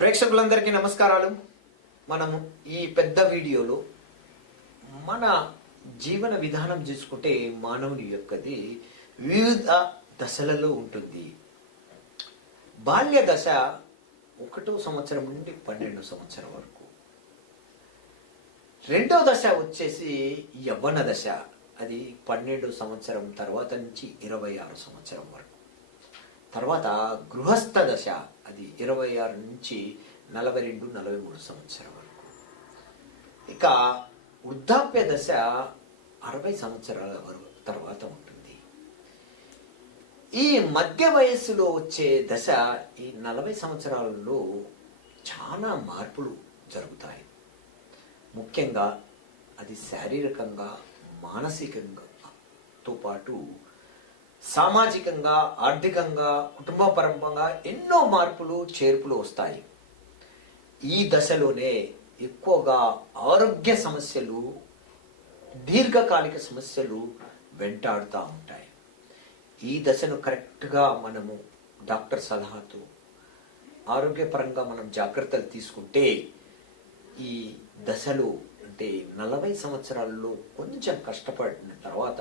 ప్రేక్షకులందరికీ నమస్కారాలు. మనము ఈ పెద్ద వీడియోలో మన జీవన విధానం చూసుకుంటే మానవుని యొక్కది వివిధ దశలలో ఉంటుంది. బాల్య దశ 1వ సంవత్సరం నుండి 12వ సంవత్సరం వరకు. రెండవ దశ వచ్చేసి యవ్వన దశ, అది 12వ సంవత్సరం తర్వాత నుంచి 26 సంవత్సరం వరకు. తర్వాత గృహస్థ దశ, అది 26 నుంచి 42-43 సంవత్సరం వరకు. ఇక వృద్ధాప్య దశ 60 సంవత్సరాల వరకు తర్వాత ఉంటుంది. ఈ మధ్య వయస్సులో వచ్చే దశ ఈ 40 సంవత్సరాలలో చాలా మార్పులు జరుగుతాయి. ముఖ్యంగా అది శారీరకంగా, మానసికంగాతో పాటు సామాజికంగా, ఆర్థికంగా, కుటుంబ పరంపరంగా ఎన్నో మార్పులు చేర్పులు వస్తాయి. ఈ దశలోనే ఎక్కువగా ఆరోగ్య సమస్యలు, దీర్ఘకాలిక సమస్యలు వెంటాడుతూ ఉంటాయి. ఈ దశను కరెక్ట్గా మనము డాక్టర్ సలహాతో ఆరోగ్యపరంగా మనం జాగ్రత్తలు తీసుకుంటే ఈ దశలో అంటే 40 సంవత్సరాల్లో కొంచెం కష్టపడిన తర్వాత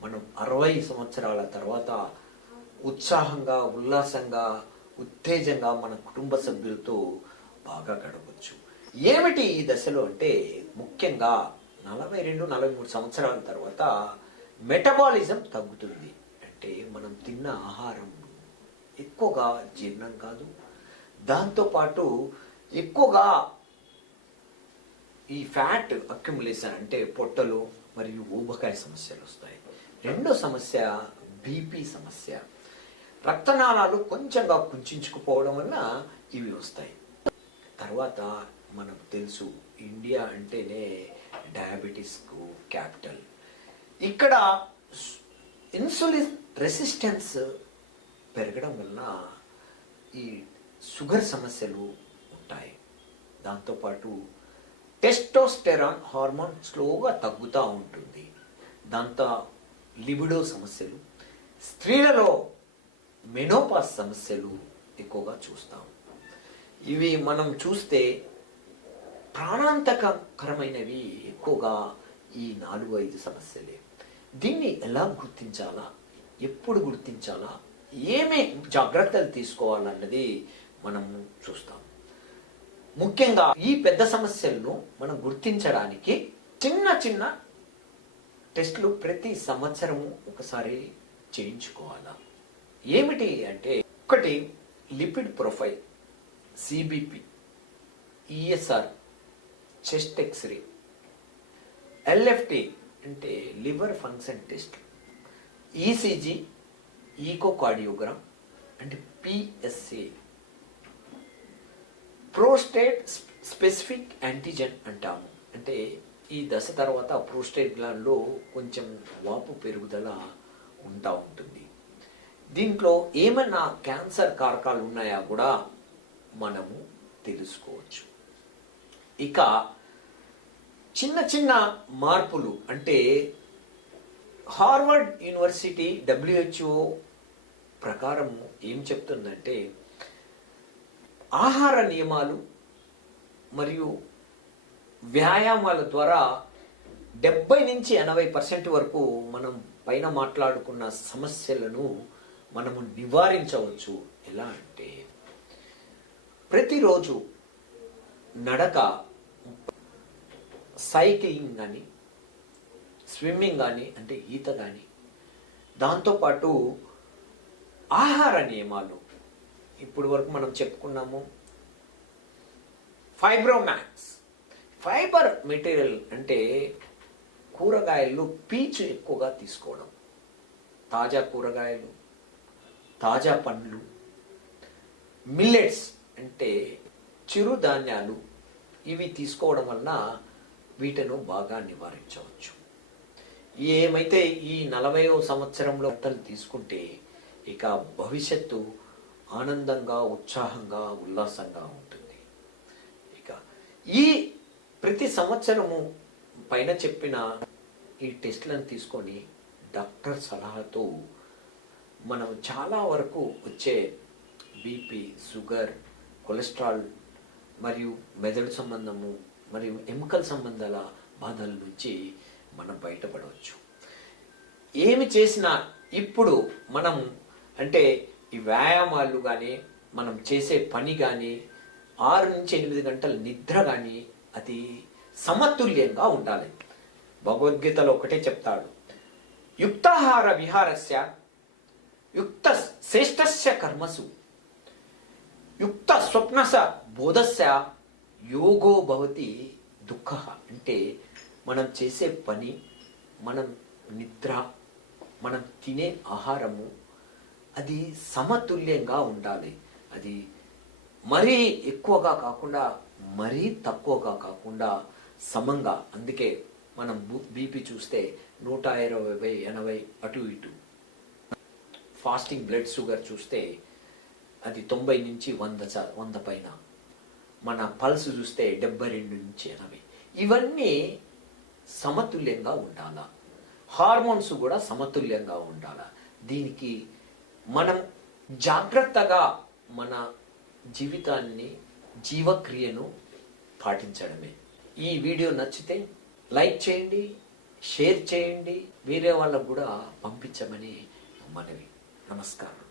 మనం 60 సంవత్సరాల తర్వాత ఉత్సాహంగా, ఉల్లాసంగా, ఉత్తేజంగా మన కుటుంబ సభ్యులతో బాగా గడపచ్చు. ఏమిటి ఈ దశలో అంటే ముఖ్యంగా 42-43 సంవత్సరాల తర్వాత మెటబాలిజం తగ్గుతుంది. అంటే మనం తిన్న ఆహారం ఎక్కువగా జీర్ణం కాదు, దాంతోపాటు ఎక్కువగా ఈ ఫ్యాట్ అక్యుములేషన్ అంటే పొట్టలు మరియు ఊబకాయ సమస్యలు వస్తాయి. రెండో సమస్య బీపీ సమస్య. రక్తనాళాలు కొంచెంగా కుంచుకుపోవడం వల్ల ఇవి వస్తాయి. తర్వాత మనకు తెలుసు, ఇండియా అంటేనే డయాబెటీస్కు క్యాపిటల్. ఇక్కడ ఇన్సులిన్ రెసిస్టెన్స్ పెరగడం వల్ల ఈ షుగర్ సమస్యలు ఉంటాయి. దాంతోపాటు టెస్టోస్టెరాన్ హార్మోన్ స్లోగా తగ్గుతూ ఉంటుంది. దాంతో లిబిడో సమస్యలు, స్త్రీలలో మెనోపాస్ సమస్యలు ఎక్కువగా చూస్తాం. ఇవి మనం చూస్తే ప్రాణాంతకరమైనవి ఎక్కువగా ఈ 4-5 సమస్యలే. దీన్ని ఎలా గుర్తించాలా, ఎప్పుడు గుర్తించాలా, ఏమే జాగ్రత్తలు తీసుకోవాలన్నది మనం చూస్తాం. ముఖ్యంగా ఈ పెద్ద సమస్యలను మనం గుర్తించడానికి చిన్న చిన్న టెస్టులు ప్రతి సంవత్సరము ఒకసారి చేయించుకోవాలా. ఏమిటి అంటే, ఒకటి lipid profile, CBP, ESR, chest X ray, LFT అంటే liver function test, ECG, echocardiogram అంటే పిఎస్ఏ, ప్రోస్టేట్ స్పెసిఫిక్ యాంటీజెన్ అంటాము. అంటే ఈ దశ తర్వాత ప్రోస్టేట్ గ్లాండ్లో కొంచెం వాపు పెరుగుదల ఉంటుంది. దీంట్లో ఏమైనా క్యాన్సర్ కారకాలు ఉన్నాయా కూడా మనము తెలుసుకోవచ్చు. ఇక చిన్న చిన్న మార్పులు అంటే హార్వర్డ్ యూనివర్సిటీ WHO ప్రకారం ఏం చెప్తుందంటే, ఆహార నియమాలు మరియు వ్యాయామాల ద్వారా 70-80% వరకు మనం పైన మాట్లాడుకున్న సమస్యలను మనము నివారించవచ్చు. ఎలా అంటే, ప్రతిరోజు నడక, సైక్లింగ్ కానీ, స్విమ్మింగ్ కానీ అంటే ఈత కానీ, దాంతోపాటు ఆహార నియమాలు ఇప్పుడు వరకు మనం చెప్పుకున్నాము. ఫైబ్రోమాక్స్, ఫైబర్ మెటీరియల్ అంటే కూరగాయలు పీచు ఎక్కువగా తీసుకోవడం, తాజా కూరగాయలు, తాజా పండ్లు, మిల్లెట్స్ అంటే చిరుధాన్యాలు, ఇవి తీసుకోవడం వలన వీటిని బాగా నివారించవచ్చు. ఏమైతే ఈ 40వ సంవత్సరంలో తీసుకుంటే ఇక భవిష్యత్తు ఆనందంగా, ఉత్సాహంగా, ఉల్లాసంగా ఉంటుంది. ఇక ఈ ప్రతి సంవత్సరము పైన చెప్పిన ఈ టెస్ట్లను తీసుకొని డాక్టర్ సలహాతో మనం చాలా వరకు వచ్చే బీపీ, షుగర్, కొలెస్ట్రాల్ మరియు మెదడు సంబంధము మరియు ఎముకల సంబంధాల బాధల నుంచి మనం బయటపడవచ్చు. ఏమి చేసినా ఇప్పుడు మనం అంటే ఈ వ్యాయామాలు కానీ మనం చేసే పని కానీ 6 నుంచి 8 గంటల నిద్ర కానీ అది సమతుల్యంగా ఉండాలి. భగవద్గీతలో ఒకటే చెప్తాడు, యుక్తాహార విహారస్య యుక్త శ్రేష్టస్య కర్మసు యుక్త స్వప్నస బోధస్య యోగో భవతి దుఃఖ. అంటే మనం చేసే పని, మనం నిద్ర, మనం తినే ఆహారము అది సమతుల్యంగా ఉండాలి. అది మరీ ఎక్కువగా కాకుండా మరీ తక్కువగా కాకుండా సమంగా. అందుకే మనం బీపీ చూస్తే 120, 80 అటు ఇటు. ఫాస్టింగ్ బ్లడ్ షుగర్ చూస్తే అది 90 నుంచి 100 పైన. మన పల్స్ చూస్తే 72 నుంచి 80. ఇవన్నీ సమతుల్యంగా ఉండాలా. హార్మోన్స్ కూడా సమతుల్యంగా ఉండాలా. దీనికి మనం జాగ్రత్తగా మన జీవితాన్ని, జీవక్రియను పాటించడమే. ఈ వీడియో నచ్చితే లైక్ చేయండి, షేర్ చేయండి, వేరే వాళ్ళకు కూడా పంపించమని మనవి. నమస్కారం.